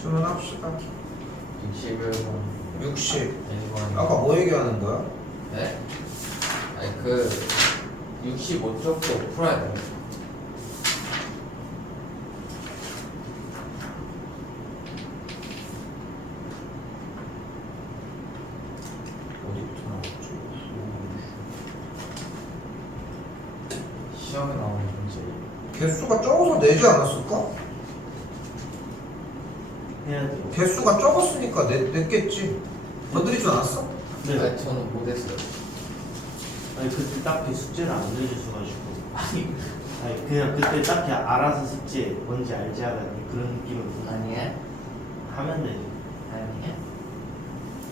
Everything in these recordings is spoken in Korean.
질문합시다. 61번 60. 1번 아까 뭐 얘기하는 거야? 네? 아니 그 65쪽도 풀어야 돼요. 어디부터 나왔지? 시험에 나오는 문제. 개수가 적어서 내지 않았을까? 해야 돼요. 개수가 적었으니까 냈겠지. 건드리지 않았어? 네. 아니 저는 못했어요. 아니 그때 딱히 숙제를 안 내주셔가지고 아니 그냥 그때 딱히 알아서 숙제 뭔지 알지 않아요? 그런 느낌을 아니야? 하면 되지. 아니야?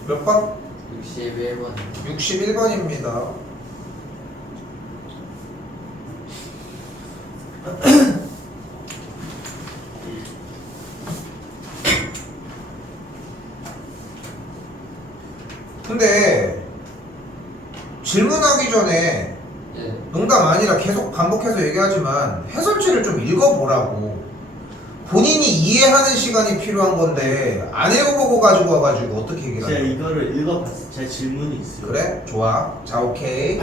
몇 번? 61번 61번입니다. 근데 질문하기 전에 예. 농담 아니라 계속 반복해서 얘기하지만 해설지를 좀 읽어보라고. 본인이 이해하는 시간이 필요한 건데 안 읽어보고 가지고 와가지고 어떻게 얘기를 제가 하냐. 이거를 읽어봤어요. 제 질문이 있어요. 그래? 좋아. 자, 오케이.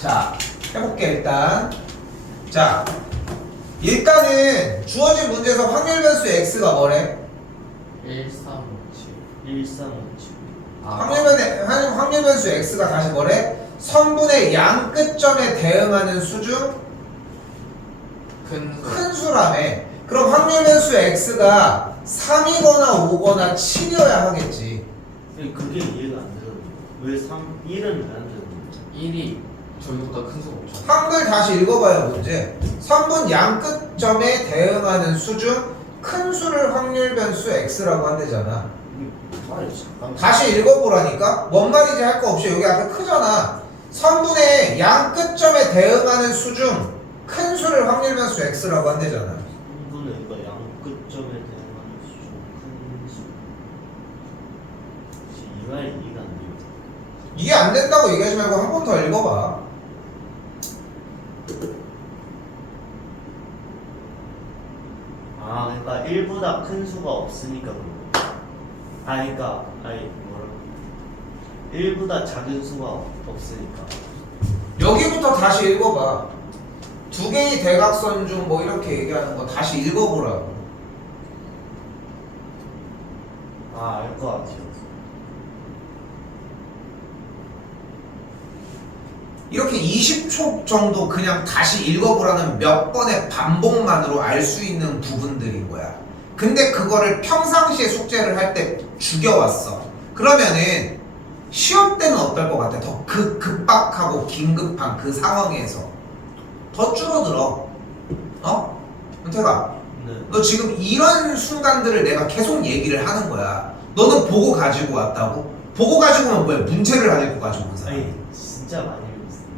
자, 해볼게 일단. 자, 일단은 주어진 문제에서 확률 변수 x가 뭐래? 1357 1357. 확률 변수 x가 다시 뭐래? 선분의 양 끝점에 대응하는 수중 큰 수라며. 그럼 확률 변수 x가 3이거나 5거나 7이어야 하겠지. 그게 이해가 안 되거든요. 왜 3, 1은 왜 안 되는 1이 저기보다 큰 수가 없죠. 한글 다시 읽어봐요 문제. 선분 양 끝점에 대응하는 수중 큰 수를 확률 변수 x라고 한대잖아. 거죠? 다시 읽어보라니까? 뭔 말인지 할 거 없이 여기 앞에 크잖아. 선분의 양 끝점에 대응하는 수중 큰 수를 확률 변수 x라고 한대잖아. 3분의 이거 양 끝점에 대응하는 수중 큰 수. 이 말이 이해가 안 돼요. 이해 안 된다고 얘기하지 말고 한 번 더 읽어봐. 아, 그러니까 1보다 큰 수가 없으니까 그런 거. 아, 그러니까 아니 뭐라고? 1보다 작은 수가 없으니까. 여기부터 다시 읽어봐. 두 개의 대각선 중 뭐 이렇게 얘기하는 거 다시 읽어보라고. 아, 알 것 같아요. 이렇게 20초 정도 그냥 다시 읽어보라는 몇 번의 반복만으로 알 수 있는 부분들인 거야. 근데 그거를 평상시에 숙제를 할 때 죽여왔어. 그러면은 시험 때는 어떨 것 같아? 더 급박하고 긴급한 그 상황에서 더 줄어들어. 어? 은태가, 네. 너 지금 이런 순간들을 내가 계속 얘기를 하는 거야. 너는 보고 가지고 왔다고? 보고 가지고 오면 뭐야? 문제를 안 읽고 가지고 온 사람. 아니 진짜 많이 읽었습니다.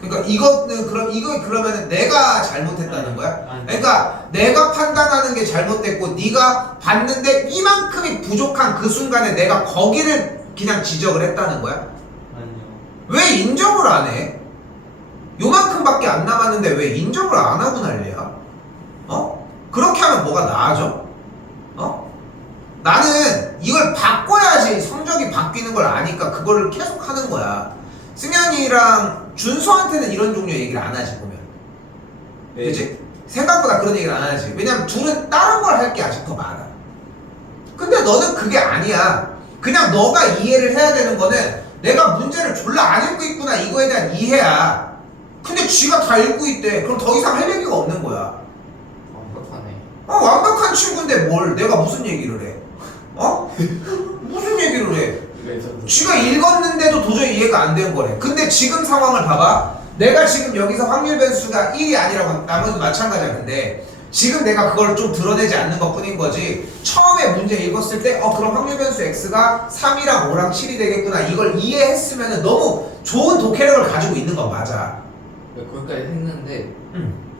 그러니까 이거는 이거 그러면은 내가 잘못했다는 거야? 아니. 그러니까 내가 판단하는 게 잘못됐고 네가 봤는데 이만큼이 부족한 그 순간에 내가 거기를 그냥 지적을 했다는 거야? 아니요. 왜 인정을 안 해? 요만큼밖에 안 남았는데 왜 인정을 안 하고 난리야? 어? 그렇게 하면 뭐가 나아져? 어? 나는 이걸 바꿔야지 성적이 바뀌는 걸 아니까 그거를 계속 하는 거야. 승현이랑 준서한테는 이런 종류의 얘기를 안 하지 보면. 네. 그치? 생각보다 그런 얘기를 안 하지. 왜냐면 둘은 다른 걸 할 게 아직 더 많아. 근데 너는 그게 아니야. 그냥 너가 이해를 해야 되는 거는 내가 문제를 졸라 안 읽고 있구나 이거에 대한 이해야. 근데 쥐가 다 읽고 있대. 그럼 더 이상 할 얘기가 없는 거야. 완벽하네. 완벽한 친구인데 뭘 내가 무슨 얘기를 해? 어? 무슨 얘기를 해? 레전드. 쥐가 읽었는데도 도저히 이해가 안 된 거래. 근데 지금 상황을 봐봐. 내가 지금 여기서 확률 변수가 1이 아니라고 나머지 마찬가지야. 근데 지금 내가 그걸 좀 드러내지 않는 것 뿐인 거지. 처음에 문제 읽었을 때 그럼 확률 변수 x가 3이랑 5랑 7이 되겠구나 이걸 이해했으면 너무 좋은 독해력을 가지고 있는 건 맞아. 거기까지 했는데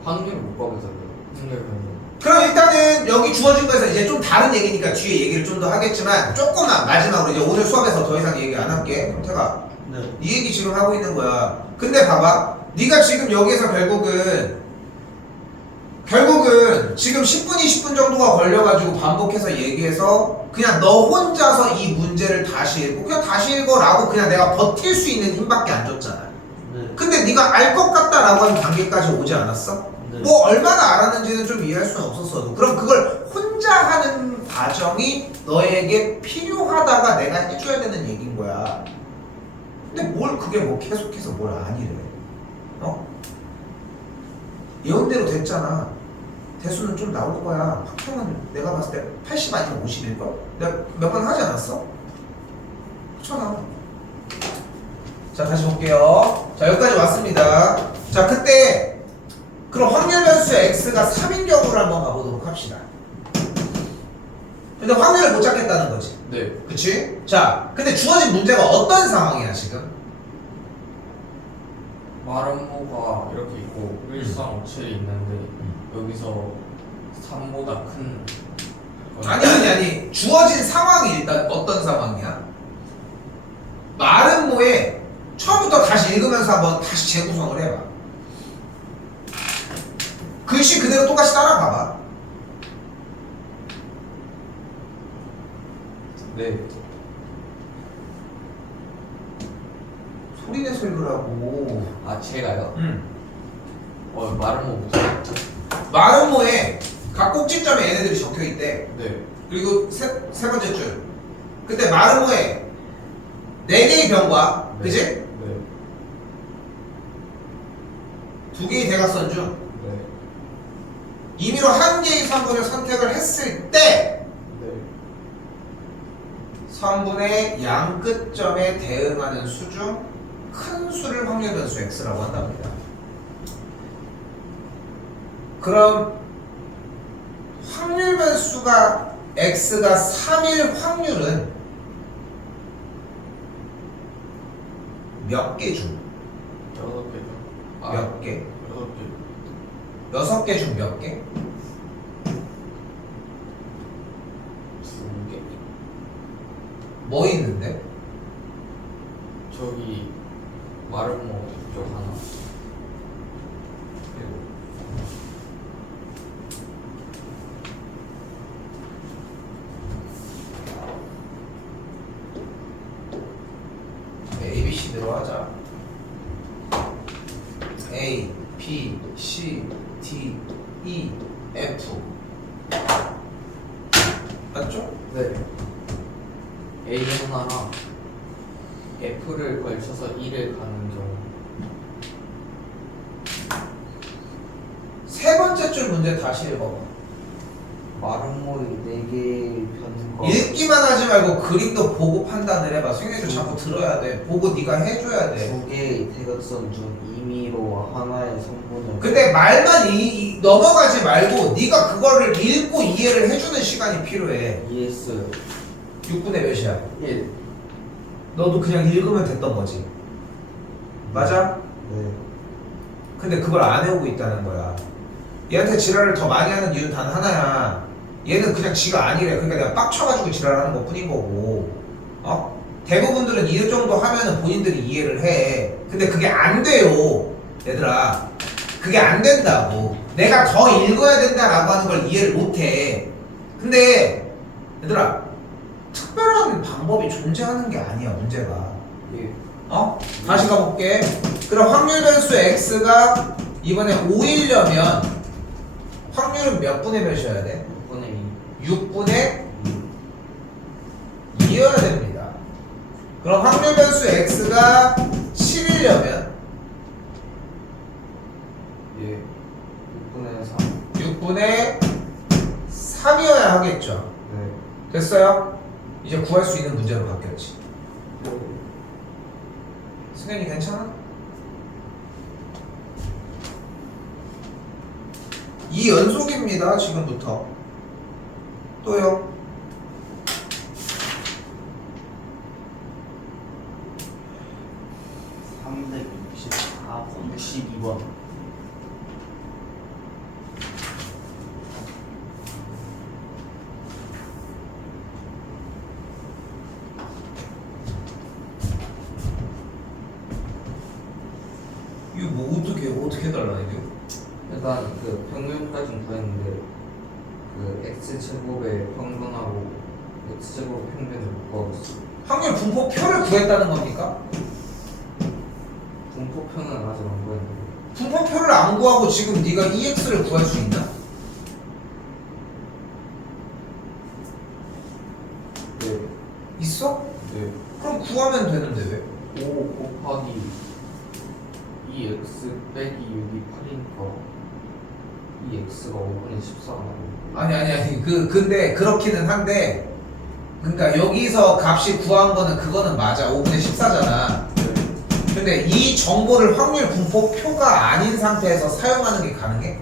확률을 못 보겠어요. 확률 변수. 그럼 일단은 여기 주어진 거에서 이제 좀 다른 얘기니까 뒤에 얘기를 좀 더 하겠지만 조금만 마지막으로 이제 오늘 수업에서 더 이상 얘기 안 할게. 형태가 네. 이 얘기 지금 하고 있는 거야. 근데 봐봐, 네가 지금 여기서 결국은 1이 아니라고 나머지 마찬가지야. 근데 지금 상황을 봐봐. 내가 지금 여기서 확률 변수가 1이 아니라고 나머지 마찬가지야. 근데 지금 상황을 봐봐. 내가 지금 여기서 확률 변수가 1이 아니라고 나머지 마찬가지야. 근데 지금 상황을 봐봐. 네가 지금 여기서 결국은 결국은 지금 10분 20분 정도가 걸려가지고 반복해서 얘기해서 그냥 너 혼자서 이 문제를 다시 읽고 그냥 다시 읽어라고 그냥 내가 버틸 수 있는 힘밖에 안 줬잖아. 네. 근데 네가 알 것 같다라고 하는 단계까지 오지 않았어? 네. 뭐 얼마나 알았는지는 좀 이해할 수는 없었어도 그럼 그걸 혼자 하는 과정이 너에게 필요하다가 내가 해줘야 되는 얘기인 거야. 근데 뭘 그게 뭐 계속해서 뭘 아니래. 어? 예언대로 됐잖아. 대수는 좀 나올 거야. 학평은 내가 봤을 때 80 아니면 50일걸? 내가 몇 번 하지 않았어? 그렇잖아. 자, 다시 볼게요. 자, 여기까지 왔습니다. 자, 그때 그럼 확률 변수 x가 3인 경우를 한번 가보도록 합시다. 근데 확률을 못 찾겠다는 거지. 네. 그치? 자, 근데 주어진 문제가 어떤 상황이야, 지금? 마름모가 이렇게 있고 1357이 있는데 여기서 3보다 큰 아니. 주어진 상황이 일단 어떤 상황이야? 마름모에 처음부터 다시 읽으면서 한번 다시 재구성을 해봐. 글씨 그대로 똑같이 따라가봐. 네. 소리 내서 읽으라고. 아 제가요? 응. 마름모 무슨? 마름모에 각 꼭지점에 얘네들이 적혀있대. 네. 그리고 세 번째 줄. 그때 마름모에 4개의 변과, 네. 그지? 네. 2개의 대각선 중 네. 임의로 1개의 3분을 선택을 했을 때 네. 3분의 양 끝점에 대응하는 수 중 큰 수를 확률 변수 x라고 한답니다. 그럼 확률 변수가 x가 3일 확률은 몇 개 중? 6개죠. 몇 개? 6개. 6개 중 몇 개? 2개. 뭐 있는데? 저기 마름모 이쪽 하나. 그리고 A, B, C대로 하자. A, B, C, D, E, F. 맞죠? 네. A 하나랑 F를 걸쳐서 2를 가는 경우. 세 번째 줄 문제 다시 읽어봐. 마름모의 4개의 변과 읽기만 하지 말고 그림도 보고 판단을 해봐. 승현이도 자꾸 들어야 돼. 보고 네가 해줘야 돼. 2개의 대각선 중 임의로 하나의 성분을 근데 말만 넘어가지 말고 네가 그거를 읽고 이해를 해주는 시간이 필요해. 이해했어요. 6분의 몇이야? 1. 너도 그냥 읽으면 됐던 거지. 맞아? 네. 근데 그걸 안 해오고 있다는 거야. 얘한테 지랄을 더 많이 하는 이유는 단 하나야. 얘는 그냥 지가 아니래. 그러니까 내가 빡쳐가지고 지랄하는 것 뿐인 거고. 어? 대부분들은 이 정도 하면은 본인들이 이해를 해. 근데 그게 안 돼요. 얘들아. 그게 안 된다고. 내가 더 읽어야 된다라고 하는 걸 이해를 못 해. 근데 얘들아. 특별한 방법이 존재하는 게 아니야, 문제가. 예. 어? 다시 가볼게. 그럼 확률 변수 x가 이번에 5이려면 확률은 몇 분의 몇이어야 돼? 6분의 6분의 2여야 됩니다. 그럼 확률 변수 x가 7이려면 2. 예. 6분의 3. 6분의 3이어야 하겠죠. 네. 됐어요? 이제 구할 수 있는 문제로 바뀌었지. 승현이 괜찮아? 이 연속입니다. 지금부터. 또요. (364번) (62번) 이거 뭐 어떻게 달라 이게? 일단 그 평균까지는 구했는데 그 x제곱의 평균하고 x제곱의 평균을 못 구하겠어. 확률 분포표를 구했다는 겁니까? 분포표는 아직 안 구했는데. 분포표를 안 구하고 지금 네가 EX를 구할 수 있나? 네. 있어? 네. 그럼 구하면 되는데 왜? 5 곱하기 2x 빼기 6이 8이니까 2x가 5분의 14가 나오고. 아니 근데 그렇기는 한데 그러니까 여기서 값이 구한 거는 그거는 맞아 5분의 14잖아. 근데 이 정보를 확률 분포표가 아닌 상태에서 사용하는 게 가능해?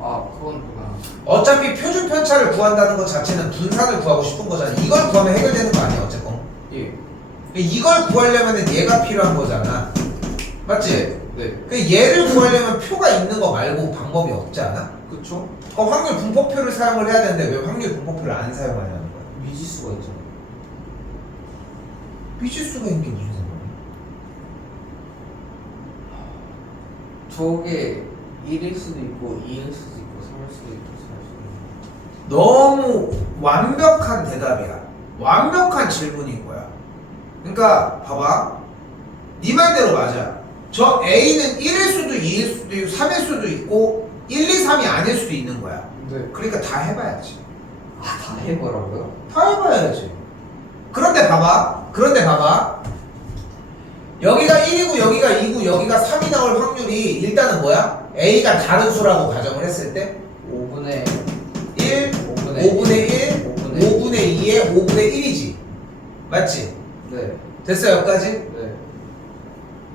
아, 그건 그냥. 어차피 표준 편차를 구한다는 것 자체는 분산을 구하고 싶은 거잖아. 이걸 구하면 해결되는 거 아니야 어쨌건. 예. 이걸 구하려면 얘가 필요한 거잖아. 맞지? 네. 그 얘를 구하려면 표가 있는 거 말고 방법이 없지 않아? 그쵸? 그럼 확률 분포표를 사용을 해야 되는데 왜 확률 분포표를 안 사용하냐는 거야. 미지수가 있잖아. 미지수가 있는 게 무슨 상관이야? 저게 1일 수도 있고 2일 수도 있고 3일 수도 있고 4일 수도 있고. 너무 완벽한 대답이야. 완벽한 질문인 거야. 그러니까 봐봐. 네 말대로 맞아. 저 A는 1일 수도 2일 수도 있고 3일 수도 있고 1, 2, 3이 아닐 수도 있는 거야. 네. 그러니까 다 해봐야지. 아, 다 해보라고요? 다 해봐야지. 그런데 봐봐. 여기가 1이고 여기가 2고 여기가 3이 나올 확률이 일단은 뭐야? A가 다른 수라고 가정을 했을 때 5분의 1, 5분의 5분의 1, 5분의 2에 5분의 1이지. 맞지? 네. 됐어 여기까지? 네.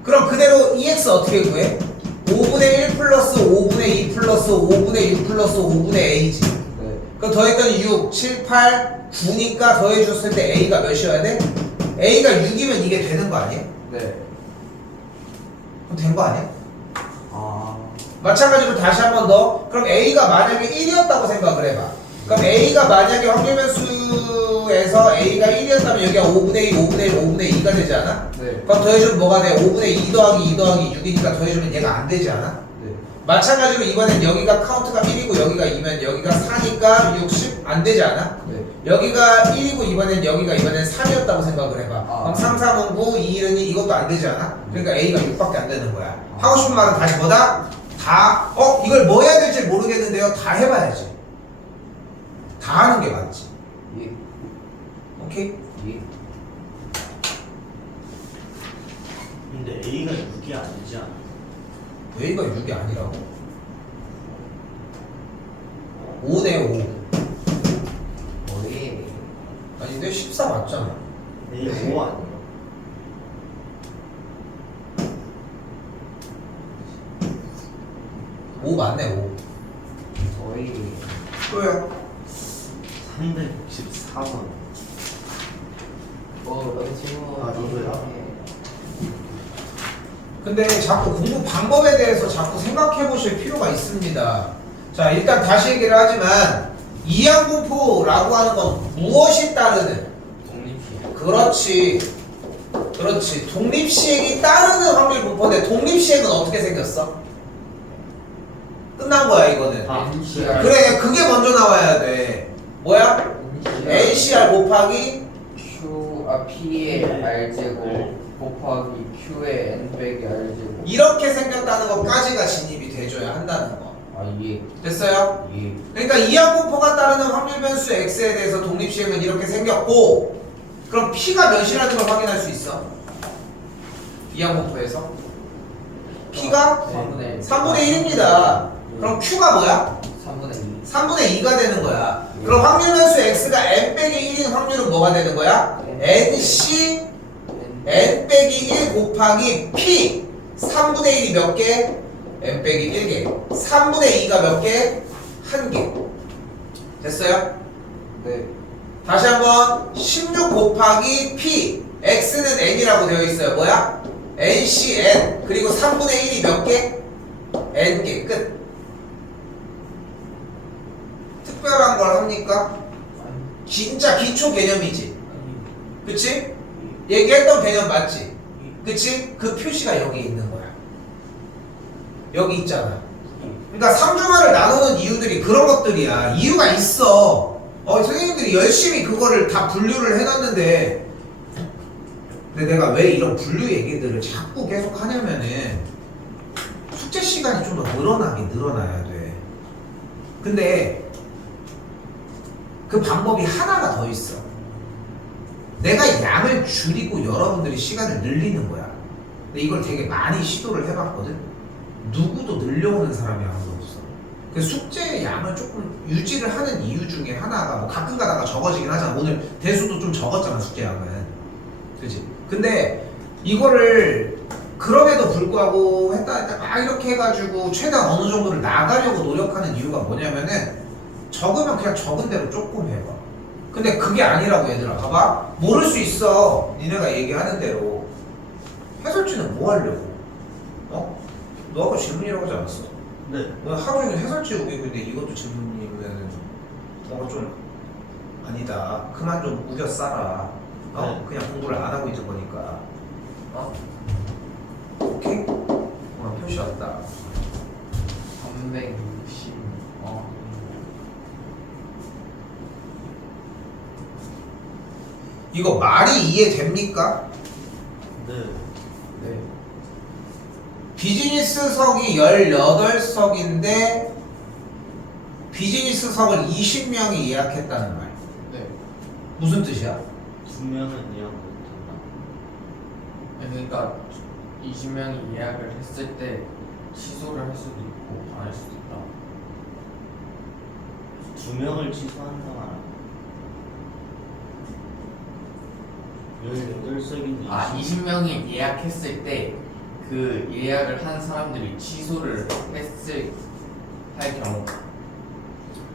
그럼 그대로 EX 어떻게 구해? 5분의 1 플러스 5분의 2 플러스 5분의 6 플러스 5분의 A지. 네. 그럼 더했더니 6, 7, 8, 9니까 더해줬을 때 A가 몇이어야 돼? A가 6이면 이게 되는 거 아니야? 네. 그럼 된 거 아니야? 아. 마찬가지로 다시 한 번 더. 그럼 A가 만약에 1이었다고 생각을 해봐. 그럼 A가 만약에 확률변수에서 A가 1이었다면 여기가 5분의 2, 5분의 1, 5분의 2가 되지 않아? 네. 그럼 더해주면 뭐가 돼? 5분의 2 더하기 2 더하기 6이니까 더해주면 얘가 안 되지 않아? 네. 마찬가지로 이번엔 여기가 카운트가 1이고 여기가 2면 여기가 4니까 60 안 되지 않아? 네. 여기가 1이고 이번엔 3이었다고 생각을 해봐. 아. 그럼 3, 3은 9, 2, 1은 2 이것도 안 되지 않아? 그러니까 A가 6밖에 안 되는 거야. 하고 싶은 말은 다시 뭐다? 다 이걸 뭐 해야 될지 모르겠는데요. 다 해봐야지. 다 하는 게 맞지. 예. 오케이? 예. 근데 A가 6이 아니지 않아? A가 6이 아니라고? 5네 5. 예. 아닌데 14 맞잖아. A 5 아니야? 오 맞네 5. 저희 또요? 364번. 지금 아, 저도요? 근데 자꾸 공부 방법에 대해서 자꾸 생각해 보실 필요가 있습니다. 자 일단 다시 얘기를 하지만 이항공포라고 하는 건 무엇이 따르는? 독립시. 그렇지 독립시행이 따르는 확률 분포인데 독립시행은 어떻게 생겼어? 끝난 거야 이거는. 아, NCR. 그래 그게 먼저 나와야 돼. 뭐야? NCR 곱하기 P의 R제곱 곱하기 Q의 N 빼기 R제곱. 이렇게 생겼다는 것까지가 진입이 돼줘야 한다는 거. 아, 예. 됐어요? 예. 그러니까 이항공포가 따르는 확률 변수 X에 대해서 독립시행은 이렇게 생겼고 그럼 P가 몇이라는 걸 확인할 수 있어? 이항공포에서 P가 3분의 1입니다. 그럼 Q가 뭐야? 3분의 2. 3분의 2가 되는 거야. 그럼 확률 변수 X가 N 빼기 1인 확률은 뭐가 되는 거야? NC N 빼기 1 곱하기 P 3분의 1이 몇 개? N 빼기 1개 3분의 2가 몇 개? 1개 됐어요? 네. 다시 한번 16 곱하기 P X는 N이라고 되어 있어요. 뭐야? NC N 그리고 3분의 1이 몇 개? N개 끝. 특별한 걸 합니까? 진짜 기초 개념이지. 그치? 얘기했던 개념 맞지? 그치? 그 표시가 여기 있는 거야. 여기 있잖아. 그러니까 상중하를 나누는 이유들이 그런 것들이야. 이유가 있어. 선생님들이 열심히 그거를 다 분류를 해놨는데, 근데 내가 왜 이런 분류 얘기들을 자꾸 계속 하냐면은 숙제 시간이 좀 더 늘어나야 돼. 근데 그 방법이 하나가 더 있어. 내가 양을 줄이고 여러분들이 시간을 늘리는 거야. 근데 이걸 되게 많이 시도를 해봤거든. 누구도 늘려오는 사람이 아무도 없어. 그 숙제의 양을 조금 유지를 하는 이유 중에 하나가 뭐 가끔 가다가 적어지긴 하잖아. 오늘 대수도 좀 적었잖아, 숙제 양은. 그치? 근데 이거를 그럼에도 불구하고 했다 막 이렇게 해가지고 최대한 어느 정도를 나가려고 노력하는 이유가 뭐냐면은 적으면 그냥 적은 대로 조금 해봐. 근데 그게 아니라고 얘들아. 봐봐. 모를 수 있어. 니네가 얘기하는 대로. 해설지는 뭐 하려고? 너 아까 질문이라고 하지 않았어? 네. 오늘 하루 종일 해설지 오고 있는데 이것도 질문이면 뭔가 좀 아니다. 그만 좀 우겨 싸라. 네. 그냥 공부를 안 하고 있는 거니까. 오케이? 표시 왔다. 360. 이거 말이 이해됩니까? 네. 네. 비즈니스석이 18석인데 비즈니스석을 20명이 예약했다는 말. 네. 무슨 뜻이야? 2명은 예약 못한다. 그러니까 20명이 예약을 했을 때 취소를 할 수도 있고 안 할 수도 있다. 2명을 취소한다. 18석인데 20명이 예약했을 때 그 예약을 한 사람들이 취소를 할 경우.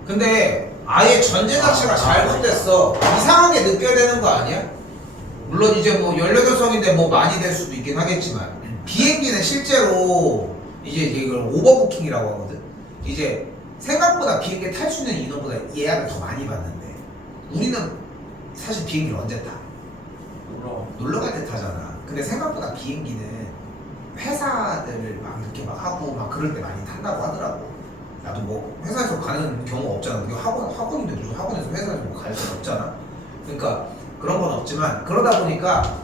근데 아예 전제 자체가 잘못됐어. 이상하게 느껴야 되는 거 아니야? 물론 이제 뭐 18석인데 뭐 많이 될 수도 있긴 하겠지만 비행기는 실제로 이제 이걸 오버부킹이라고 하거든. 이제 생각보다 비행기 탈 수 있는 인원보다 예약을 더 많이 받는데 우리는 사실 비행기를 언제 타? 놀러 갈 때 타잖아. 근데 생각보다 비행기는 회사들 막 이렇게 막 하고 막 그럴 때 많이 탄다고 하더라고. 나도 뭐 회사에서 가는 경우가 없잖아. 우리가 학원인데 무슨 학원에서 회사에서 뭐 갈 수는 없잖아. 그러니까 그런 건 없지만 그러다 보니까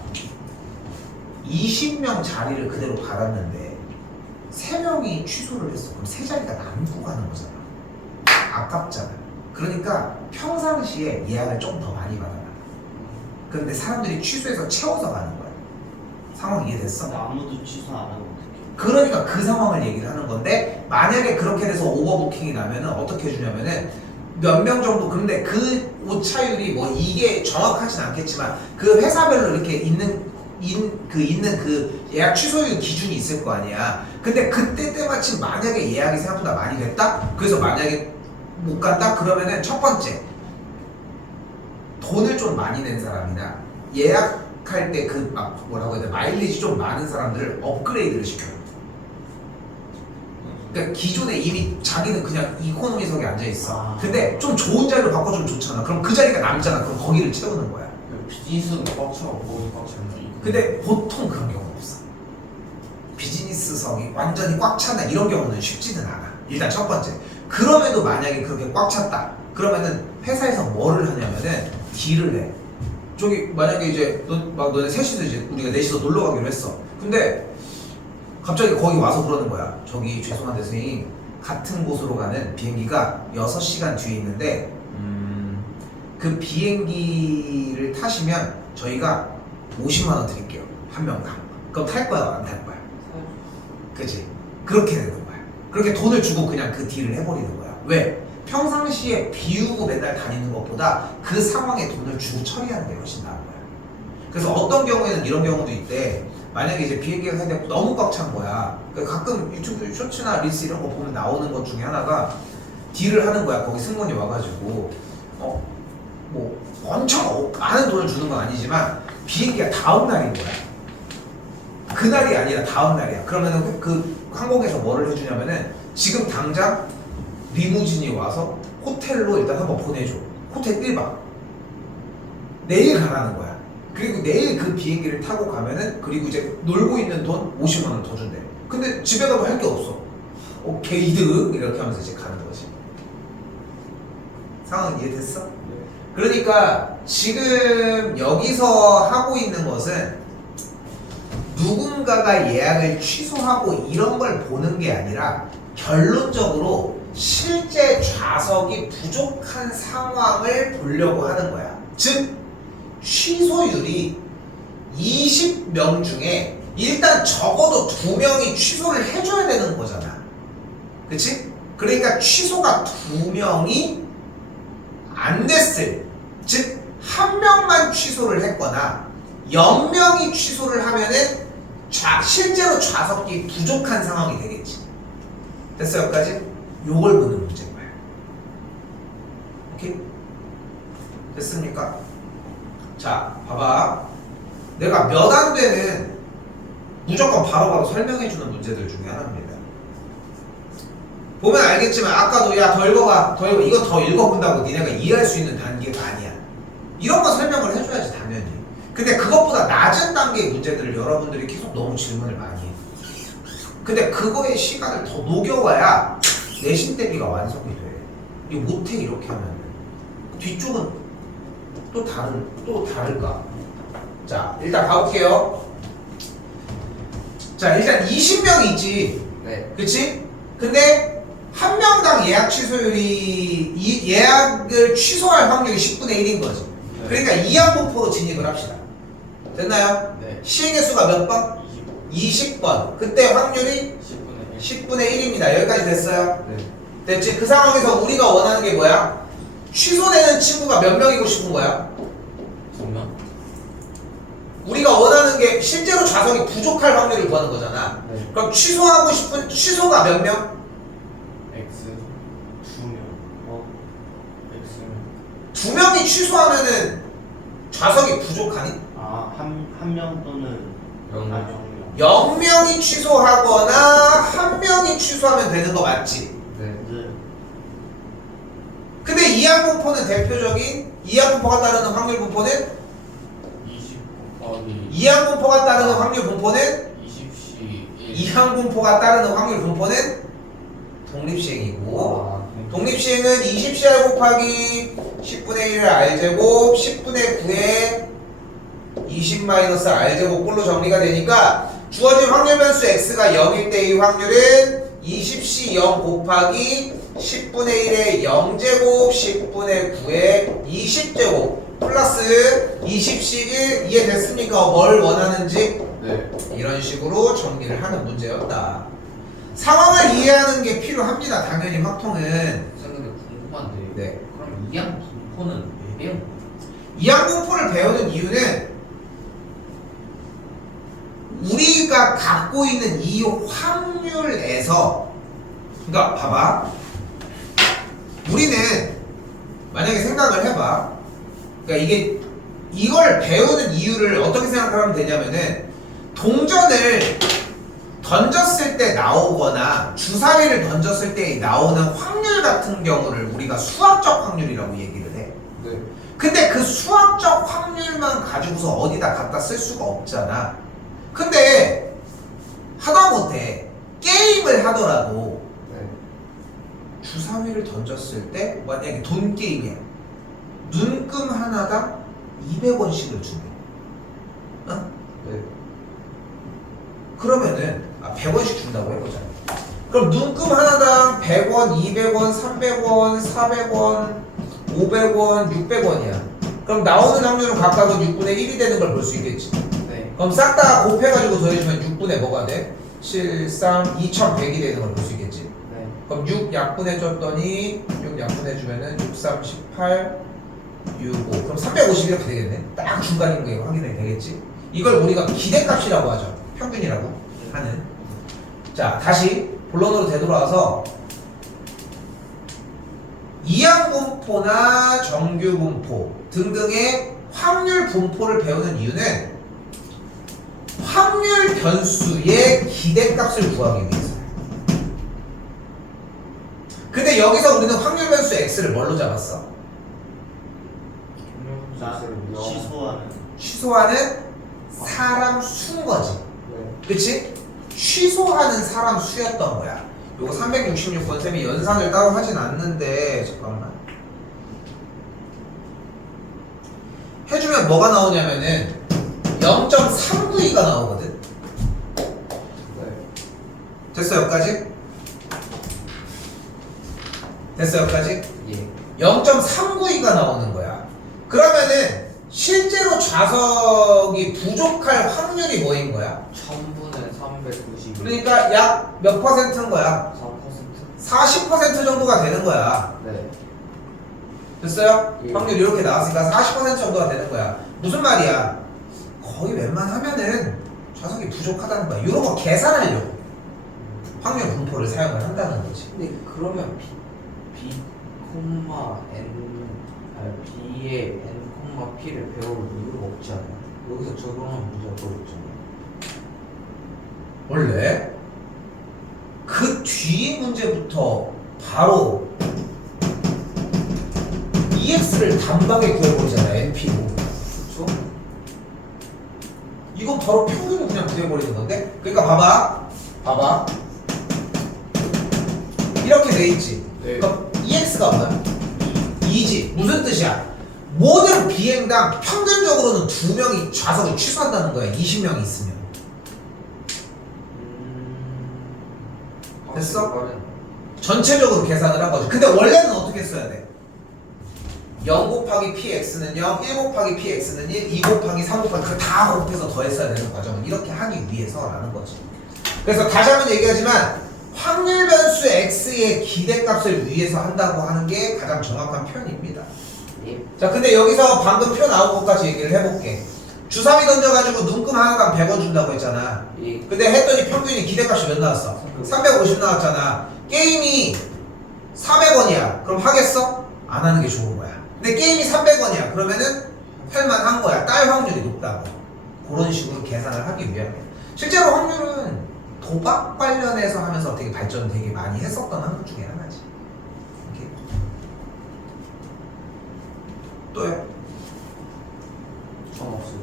20명 자리를 그대로 받았는데 3명이 취소를 했어. 그럼 3자리가 남고 가는 거잖아. 아깝잖아. 그러니까 평상시에 예약을 좀 더 많이 받아라. 그런데 사람들이 취소해서 채워서 가는 거야. 상황 이해됐어? 근데 아무도 취소 안 하고 어떡해. 그러니까 그 상황을 얘기를 하는 건데 만약에 그렇게 돼서 오버부킹이 나면은 어떻게 해주냐면은 몇 명 정도 근데 그 오차율이 뭐 이게 정확하진 않겠지만 그 회사별로 이렇게 있는 그 예약 취소율 기준이 있을 거 아니야. 근데 그때 때마침 만약에 예약이 생각보다 많이 됐다? 그래서 만약에 못 간다? 그러면은 첫 번째 돈을 좀 많이 낸 사람이나 예약할 때 그 막 뭐라고 해야 돼 마일리지 좀 많은 사람들을 업그레이드를 시켜요. 그러니까 기존에 이미 자기는 그냥 이코노미석에 앉아 있어. 근데 좀 좋은 자리로 바꿔주면 좋잖아. 그럼 그 자리가 남잖아. 그럼 거기를 채우는 거야. 비즈니스는 꽉 차, 거기 꽉 차는. 근데 보통 그런 경우는 없어. 비즈니스석이 완전히 꽉 찼나 이런 경우는 쉽지는 않아. 일단 첫 번째. 그럼에도 만약에 그렇게 꽉 찼다. 그러면은 회사에서 뭐를 하냐면은 딜을 해. 저기 만약에 이제 너네 셋이서 이제 우리가 넷이서 놀러 가기로 했어. 근데 갑자기 거기 와서 그러는 거야. 저기 죄송한데 선생님 같은 곳으로 가는 비행기가 6시간 뒤에 있는데 그 비행기를 타시면 저희가 50만 원 드릴게요. 한 명당. 그럼 탈 거야 안 탈 거야? 그치? 그렇게 되는 거야. 그렇게 돈을 주고 그냥 그 딜을 해버리는 거야. 왜? 평상시에 비우고 맨날 다니는 것보다 그 상황에 돈을 주고 처리하는 게 훨씬 나은 거야. 그래서 어떤 경우에는 이런 경우도 있대. 만약에 이제 비행기가 생겼고 너무 꽉 찬 거야. 그러니까 가끔 유튜브 쇼츠나 릴스 이런 거 보면 나오는 것 중에 하나가 딜을 하는 거야. 거기 승무원이 와가지고 뭐 엄청 많은 돈을 주는 건 아니지만 비행기가 다음 날인 거야. 그날이 아니라 다음 날이야. 그러면은 그 항공에서 뭐를 해주냐면은 지금 당장 리무진이 와서 호텔로 일단 한번 보내줘. 호텔 1박. 내일 가라는 거야. 그리고 내일 그 비행기를 타고 가면은 그리고 이제 놀고 있는 돈 50만 원 더 준대. 근데 집에 가도 할 게 없어. 오케이 이득 이렇게 하면서 이제 가는 거지. 상황 이해됐어? 그러니까 지금 여기서 하고 있는 것은 누군가가 예약을 취소하고 이런 걸 보는 게 아니라 결론적으로 실제 좌석이 부족한 상황을 보려고 하는 거야. 즉 취소율이 20명 중에 일단 적어도 2명이 취소를 해줘야 되는 거잖아. 그치? 그러니까 취소가 2명이 안 됐을, 즉 1명만 취소를 했거나 0명이 취소를 하면은 실제로 좌석이 부족한 상황이 되겠지. 됐어 여기까지? 요걸 보는 문제인 거야. 오케이? 됐습니까? 자 봐봐, 내가 몇 안 되는 무조건 바로바로 설명해주는 문제들 중에 하나입니다. 보면 알겠지만 아까도 야 더 읽어봐 더 읽어, 이거 더 읽어본다고 니네가 이해할 수 있는 단계가 아니야. 이런 거 설명을 해줘야지 당연히. 근데 그것보다 낮은 단계의 문제들을 여러분들이 계속 너무 질문을 많이 해. 근데 그거에 시간을 더 녹여와야 내신 대비가 완성이 돼. 이거 못해 이렇게 하면. 뒤쪽은 또 다를까? 자 일단 가볼게요. 자 일단 20명이 있지. 네. 그치? 근데 한 명당 예약 취소율이 예약을 취소할 확률이 10분의 1인 거지. 그러니까 이항공포로 진입을 합시다. 됐나요? 네. 시행의 수가 몇 번? 20번. 그때 확률이 10분의 1입니다. 여기까지 됐어요? 네. 됐지? 그 상황에서 우리가 원하는 게 뭐야? 취소되는 친구가 몇 명이고 싶은 거야? 2명? 우리가 원하는 게 실제로 좌석이 부족할 확률을 구하는 거잖아. 네. 그럼 취소하고 싶은 취소가 몇 명? X 2명. X면 2명이 취소하면은 좌석이 부족하니? 한 명 또는 0명 0명이 취소하거나 1명이 취소하면 되는 거 맞지? 네. 네. 근데 이항공포는 대표적인 이항공포가 따르는 확률 분포는 20 곱하기 이항공포가 따르는 확률 분포는 20시 1 이항공포가 따르는 확률 분포는 독립시행이고 아, 독립시행은 20CR 곱하기 10분의 1을 R제곱 10분의 9에 20-R제곱 꼴로 정리가 되니까 주어진 확률 변수 X가 0일 때의 확률은 20C 0 곱하기 10분의 1에 0제곱 10분의 9에 20제곱 플러스 20C 1 이해됐습니까? 뭘 원하는지 네. 이런 식으로 정리를 하는 문제였다. 상황을 이해하는 게 필요합니다. 당연히 확통은. 선생님 궁금한데 네. 그럼 이항 분포는 왜 배운 거예요? 이항공포를 배우는 이유는 우리가 갖고 있는 이 확률에서, 그러니까 봐봐, 우리는 만약에 생각을 해봐. 그러니까 이걸 배우는 이유를 어떻게 생각하면 되냐면은 동전을 던졌을 때 나오거나 주사위를 던졌을 때 나오는 확률 같은 경우를 우리가 수학적 확률이라고 얘기를 해. 네. 근데 그 수학적 확률만 가지고서 어디다 갖다 쓸 수가 없잖아. 근데 하다못해 게임을 하더라도 네. 주사위를 던졌을 때 만약에 돈 게임이야. 눈금 하나당 200원씩을 주네. 어? 네. 그러면은 100원씩 준다고 해보자. 그럼 눈금 하나당 100원, 200원, 300원, 400원, 500원, 600원이야. 그럼 나오는 확률은 각각은 6분의 1이 되는 걸 볼 수 있겠지. 네. 그럼 싹 다 곱해가지고 더해주면 6분의 뭐가 돼? 7, 3, 2100이 되는 걸 볼 수 있겠지. 네. 그럼 6 약분해줬더니 6 약분해주면은 6, 3, 18, 6, 5. 그럼 350 이렇게 되겠네. 딱 중간인 게 확인이 되겠지. 이걸 우리가 기대값이라고 하죠. 평균이라고 하는. 자, 다시 본론으로 되돌아와서 이항분포나 정규분포 등등의 확률 분포를 배우는 이유는 확률 변수의 기대값을 구하기 위해서요. 근데 여기서 우리는 확률 변수 x를 뭘로 잡았어? 취소하는 사람 수인 거지. 네. 그치? 취소하는 사람 수였던 거야. 요거 366번 쌤이 연산을 따로 하진 않는데 잠깐만 해주면 뭐가 나오냐면은 0.392가 나오거든. 네. 됐어 여기까지? 됐어 여기까지? 예. 0.392가 나오는 거야. 그러면은 실제로 좌석이 부족할 확률이 뭐인 거야? 1000분의 390. 그러니까 약 몇 퍼센트인 거야? 4%? 40% 정도가 되는 거야. 네. 됐어요? 예. 확률 이렇게 나왔으니까 40% 정도가 되는 거야. 무슨 말이야? 거의 웬만하면은 좌석이 부족하다는 거야. 이런 거 계산하려고 확률 분포를 사용을 한다는 거지. 근데 그러면 B, 콤마 N B에 N 콤마 P를 배울 이유가 없지 않아요? 여기서 적용하면 문제가 또 없잖아요. 원래 그 뒤에 문제부터 바로 EX를 단박에 구해버리잖아. NP로. 그쵸? 이건 바로 평균을 그냥 구해버리는 건데. 그러니까 봐봐 이렇게 돼 있지. 네. 그럼 EX가 뭐야? 2지. 무슨 뜻이야? 모든 비행당 평균적으로는 2명이 좌석을 취소한다는 거야. 20명이 있으면. 됐어? 빠른. 전체적으로 계산을 한 거지. 근데 원래는 어떻게 써야 돼? 0 곱하기 px는 0, 1 곱하기 px는 1, 2 곱하기 3 곱하기 그걸 다 곱해서 더했어야 되는 과정은 이렇게 하기 위해서라는 거지. 그래서 다시 한번 얘기하지만 확률 변수 x의 기대값을 위해서 한다고 하는 게 가장 정확한 표현입니다. 예. 자, 근데 여기서 방금 표 나온 것까지 얘기를 해볼게. 주사위 던져가지고 눈금 하나당 100원 준다고 했잖아. 예. 근데 했더니 평균이 기대값이 몇 나왔어? 350 나왔잖아. 게임이 400원이야. 그럼 하겠어? 안 하는 게 좋은 거야. 근데 게임이 300원이야. 그러면은 할만한 거야. 딸 확률이 높다고. 그런 식으로 계산을 하기 위함이야. 실제로 확률은 도박 관련해서 하면서 되게 발전 되게 많이 했었던 한것 중에 하나지. 이렇게. 또요? 전 없어요.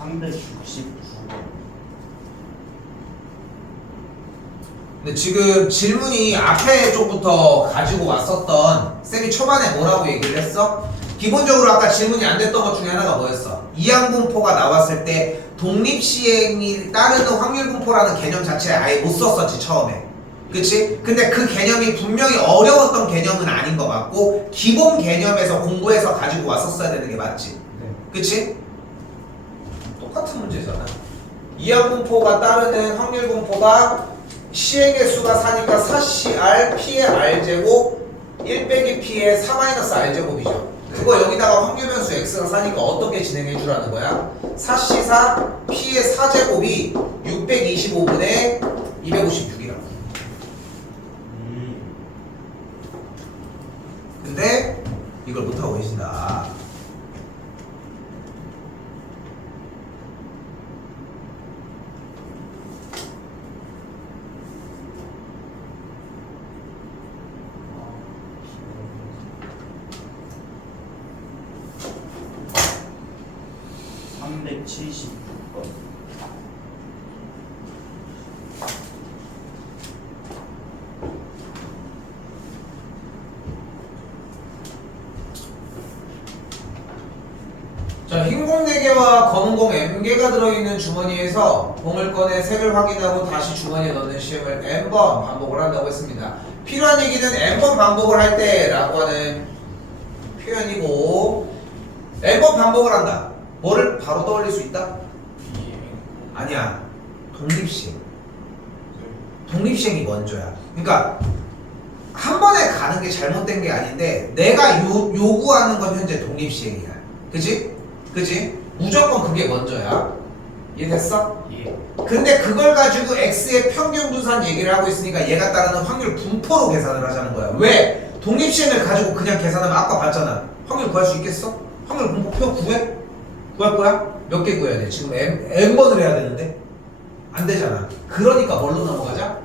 369번. 근데 지금 질문이 앞에 쪽부터 가지고 왔었던 쌤이 초반에 뭐라고 얘기를 했어? 기본적으로 아까 질문이 안 됐던 것 중에 하나가 뭐였어? 이항분포가 나왔을 때 독립시행이 따르는 확률분포라는 개념 자체를 아예 못 썼었지 처음에. 그치? 근데 그 개념이 분명히 어려웠던 개념은 아닌 것 같고 기본 개념에서 공부해서 가지고 왔었어야 되는 게 맞지? 네. 그치? 똑같은 문제잖아. 이항분포가 따르는 확률분포가 시행의 수가 4니까 4CR P의 R제곱 1 빼기 P의 4 마이너스 R제곱이죠. 그거 여기다가 확률 변수 X가 4니까 어떻게 진행해 주라는 거야? 4C4 P의 4제곱이 625분의 256이라고. 근데 이걸 못하고 계신다. 아, 376번. 자, 흰 공 4개와 검은 공 M개가 들어있는 주머니에서 공을 꺼내 색을 확인하고 다시 주머니에 넣는 시험을 N번 반복을 한다고 했습니다. 필요한 얘기는 N번 반복을 할 때라고 하는 표현이고 N번 반복을 한다. 뭐를 바로 떠올릴 수 있다? 비행. 아니야. 독립시행. 독립시행이 먼저야. 그러니까 한 번에 가는 게 잘못된 게 아닌데 내가 요구하는 건 현재 독립시행이야. 그치? 그치? 무조건 그게 먼저야. 이해됐어? 예. 근데 그걸 가지고 X의 평균 분산 얘기를 하고 있으니까 얘가 따르는 확률 분포로 계산을 하자는 거야. 왜? 독립시행을 가지고 그냥 계산하면 아까 봤잖아. 확률 구할 수 있겠어? 확률 분포 표 구해? 구할 거야? 몇 개 구해야 돼? 지금 N번을 해야 되는데? 안 되잖아. 그러니까 뭘로 넘어가자?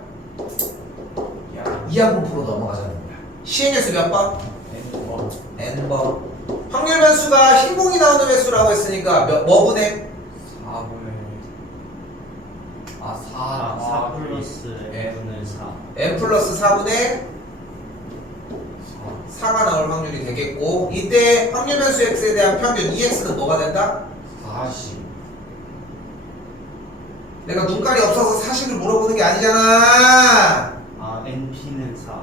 이항분포로 넘어가자는 거야. 시행횟수 몇 번? N번. N번. 확률 변수가 흰공이 나오는 횟수라고 했으니까 뭐 분의? 4분의 4 플러스 n분의 4. n 플러스 4분의 4가 나올 확률이 되겠고 이때 확률 변수 x에 대한 평균 EX는 뭐가 된다? 40. 내가 눈깔이 없어서 40을 물어보는 게 아니잖아. np는 4.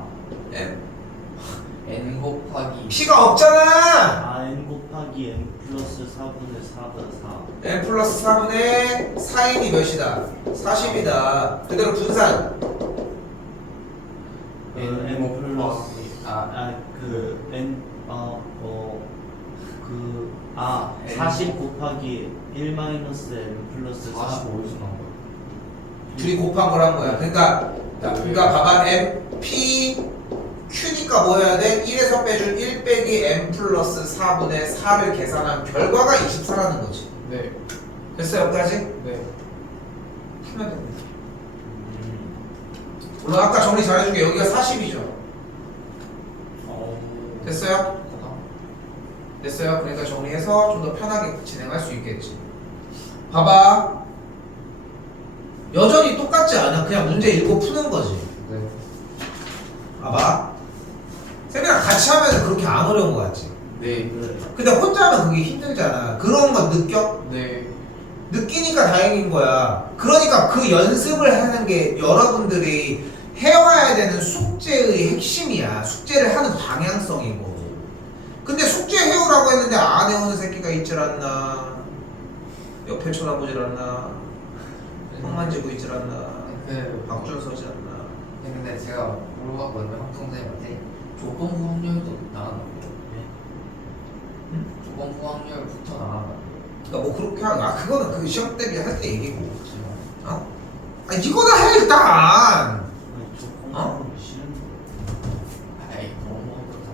n 곱하기 P가 없잖아. n 곱하기 n 플러스 4분의 4가 4. n 플러스 4분의 4n이 몇이다? 40이다. 그대로 분산. n 플러스 N 40 곱하기 1 마이너스 n 플러스 4. 45에서 나온 거야. 둘이 곱한 걸 한 거야. 그러니까 봐봐. MP Q니까 뭐 해야 돼? 1에서 빼줄 1 빼기 n 플러스 4분의 4를 계산한 결과가 24라는 거지. 네. 됐어요? 여기까지? 네. 풀면 됩니다. 물론 아까 정리 잘해준 게 여기가 40이죠. 됐어요? 됐어요? 그러니까 정리해서 좀 더 편하게 진행할 수 있겠지. 봐봐. 여전히 똑같지 않아. 그냥 문제 읽고 푸는 거지. 네. 봐봐. 쌤이랑 같이 하면 그렇게 안 어려운 거 같지? 네. 근데 혼자 하면 그게 힘들잖아. 그런 건 느껴? 네. 느끼니까 다행인 거야. 그러니까 그 연습을 하는 게 여러분들이 해와야 되는 숙제의 핵심이야. 숙제를 하는 방향성이고. 근데 숙제 해오라고 했는데 안 해오는 새끼가 있질 않나? 옆에 쳐다보질 않나? 형 만지고 있질 않나? 박준 서지 않나? 근데 제가 물어봤거든요. 학생님한테 조건부 확률도 나왔는데 응? 조건부 확률부터 나왔는데 그러니까 뭐 그렇게 하나? 그거는 그 시험 대비 할 때 얘기고. 어? 아 이거나 해 일단. 어? 싫은데. 아이 너무 어렵다.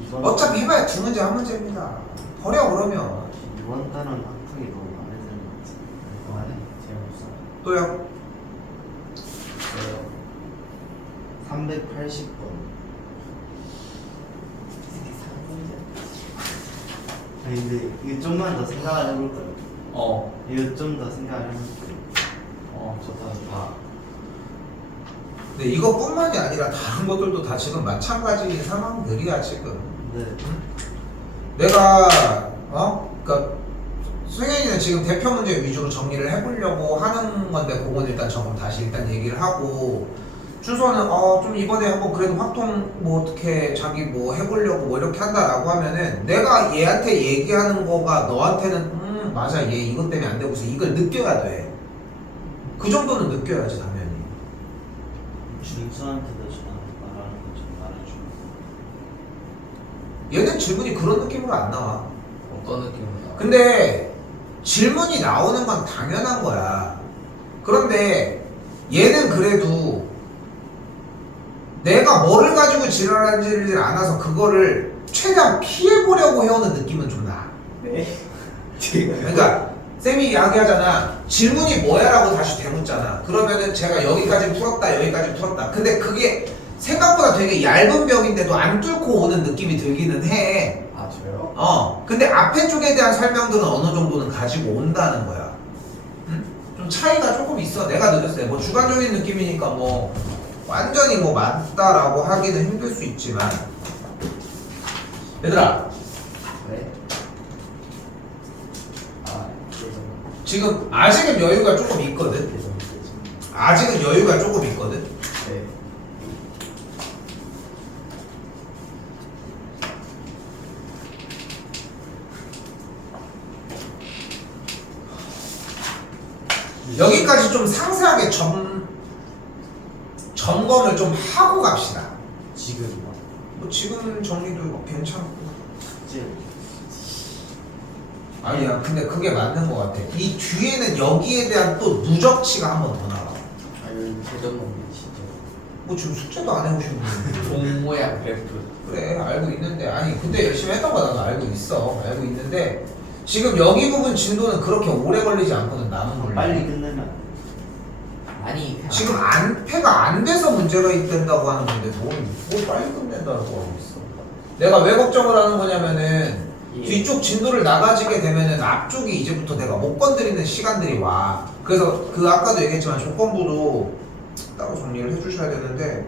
이번 어차피 해봐야 두 문제 한 문제입니다. 버려 그러면. 이번 달은 학풍이 너무 많이 되는 것 같아. 그만해. 재미없어. 또요? 왜요? 380번. 아니 근데 이거 좀만 더 생각을 해볼까요? 이거 좀 더 생각을 해볼게요. 좋다. 근데 이것뿐만이 아니라 다른 것들도 다 지금 마찬가지 상황들이야 지금. 네. 내가 그러니까 승현이는 지금 대표 문제 위주로 정리를 해보려고 하는 건데 그건 일단 저건 다시 일단 얘기를 하고 준서는 좀 이번에 한번 그래도 확통 뭐 어떻게 자기 뭐 해보려고 뭐 이렇게 한다라고 하면은 내가 얘한테 얘기하는 거가 너한테는 맞아 얘 이것 때문에 안 되고 있어 이걸 느껴야 돼. 그 정도는 느껴야지 당연히. 준수한테도 저는 말하는 거 좀 말해줘. 얘는 질문이 그런 느낌으로 안 나와. 어떤 느낌으로 나와? 근데 질문이 나오는 건 당연한 거야. 그런데 얘는 그래도 내가 뭐를 가지고 지랄하지를 않아서 그거를 최대한 피해보려고 해오는 느낌은 좀 나. 네. 그러니까 쌤이 이야기하잖아. 질문이 뭐야? 라고 다시 되묻잖아. 그러면은 제가 여기까지 풀었다 여기까지 풀었다. 근데 그게 생각보다 되게 얇은 벽인데도 안 뚫고 오는 느낌이 들기는 해. 아 저요? 근데 앞에 쪽에 대한 설명들은 어느 정도는 가지고 온다는 거야. 좀 차이가 조금 있어. 내가 느꼈을 때 뭐 주관적인 느낌이니까 뭐 완전히 뭐 맞다라고 하기는 힘들 수 있지만 얘들아 네. 죄송해요. 지금 아직은 여유가 조금 있거든. 아직은 여유가 조금 있거든. 네. 여기까지 좀 상세하게 점검을 좀 하고 갑시다. 지금요? 뭐 지금 정리도 뭐 괜찮고. 숙제. 아니야, 근데 그게 맞는 것 같아. 이 뒤에는 여기에 대한 또 누적치가 한 번 더 나와. 여기 대전 놈이 진짜. 뭐 지금 숙제도 안 해오신 분이 종 모양 그래프. 그래 알고 있는데 아니 근데 열심히 했던 거 나도 알고 있어. 알고 있는데 지금 여기 부분 진도는 그렇게 오래 걸리지 않거든. 남은 걸리. 빨리 끝내면 안 돼. 아니 지금 안패가 안 돼서 문제가 있다고 하는 건데 뭘 빨리 끝낸다고 하고 있어. 내가 왜 걱정을 하는 거냐면은 예. 뒤쪽 진도를 나가지게 되면은 앞쪽이 이제부터 내가 못 건드리는 시간들이 와. 그래서 그 아까도 얘기했지만 조건부도 따로 정리를 해주셔야 되는데